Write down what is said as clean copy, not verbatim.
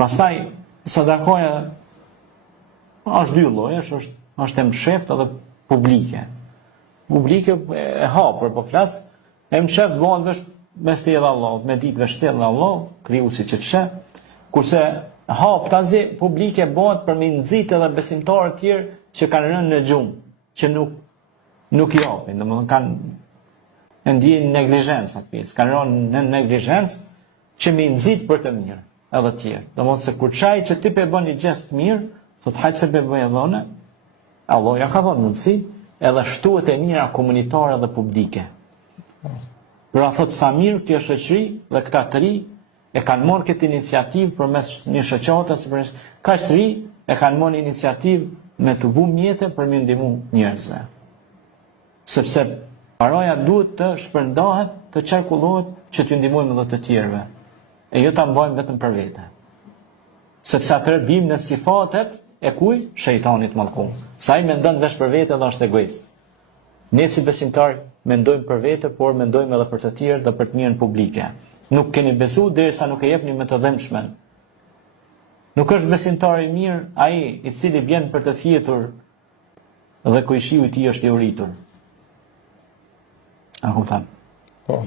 Pastaj sadakoja është dy llojesh, është e msheft edhe publike. Publike e hapur, po flas, e msheft bëhen vesh me shtellë Allahut, me ditë vesh shtellë Allahut, krijuesi që të sheh, kurse hap tazi publike bëhet për me nxit edhe besimtarë të tjerë që kanë rënë në gjumë, që nuk japin, domethënë kanë ndjen neglizhencë atë pjesë, kanë rënë në neglizhencë që me nxit për të mirë edhe të tjerë. Domethënë se kur çaj që ti pe bën një gjest të mirë, thot hajtë se pe bëj dhone, Allah ja ka dhënë mundësi, edhe shtuhet e mira komunitare dhe publike. Pra thot sa mirë kjo shoqëri dhe këta të ri e kanë marrë këtë iniciativë përmes një shoqate, kaq të ri e kanë marrë iniciativë me të bu mjete për me ndihmu njerëzve. Sepse paraja duhet të shpërndahet, të qarkullohet që t'ju ndihmojmë edhe të tjerëve. E jo ta mbajmë vetëm për vete. Sepse atëherë bim në sifatet e kuj? Shejtanit mallkum. Sa i mendon vesh për vete dhe është egoist. Ne si besimtar mendojmë për vete, por mendojmë edhe për të tjerë dhe për të mirën publike. Nuk keni besu derisa nuk e jepni me të dhëmshmen. Nuk është besimtar i mirë ai i cili vjen për të fjetur dhe kujshiu i tij është i uritur. A kupton? Po.